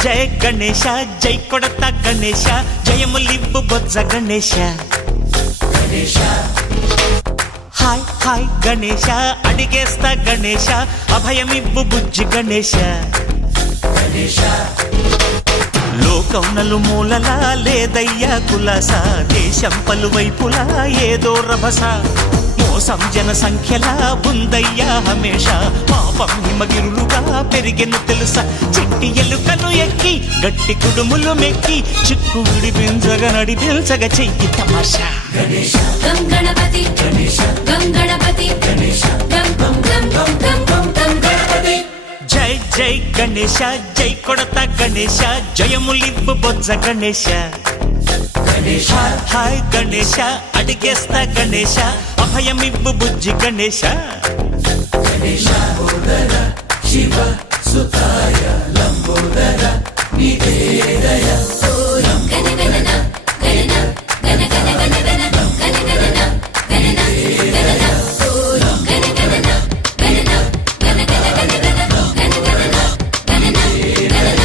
జయ గణేశ జై కొడత గణేశ జయములివ్వు బొజ్జ Ganesha hi hi Ganesha అడిగేస్తా Ganesha అభయమివ్వు బుజ్జి గణేశ లోకం నలుమూలలా లేదయ్యా కులాస దేశం పలువైపులా ఏదో రభస మోసం జన సంఖ్యలా ఉందయ్యా హమేష పాపం హిమగిరులుగా పెరిగెను తెలుసా చిట్టి ఎలుకలు ఎక్కి గట్టి కుడుములు మెక్కి చిక్కు విడిపించగా నడిపించగా చెయ్యి తమాషా గం గణపతి గం గణపతి గం గం గం గం గం గం గం గణపతి జై జై గణేశ జై కొడత గణేశ జయములివ్వు బొజ్జ గణేశ హాయ్ గణేశ అడిగేస్తా గణేశ అభయమివ్వు బుజ్జి గణేశ శివ సుతాయ లంబోదర నివేదయ గణగణన గణన గణ గణ గణ గణ గణగణన గణన గణన గణగణన గణన గణ గణ గణ గణ గణగణన గణన గణన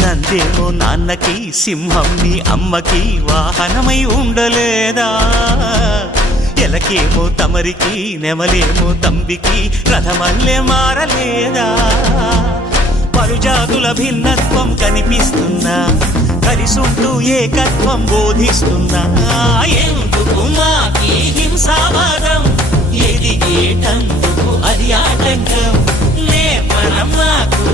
నందేమో నాన్నకి సింహం నీ అమ్మకి వాహనమై ఉండలేదా ఎలకేమో తమరికి నెమలేమో తంబికి రథమల్లే మారలేదా పలుజాతుల భిన్నత్వం కనిపిస్తున్నా కలిసుంటూ ఏకత్వం బోధిస్తున్నా ఎందుకు మాకి హింసావాదం ఎదిగేటందుకు అది ఆటంకం నేర్పరం మాకు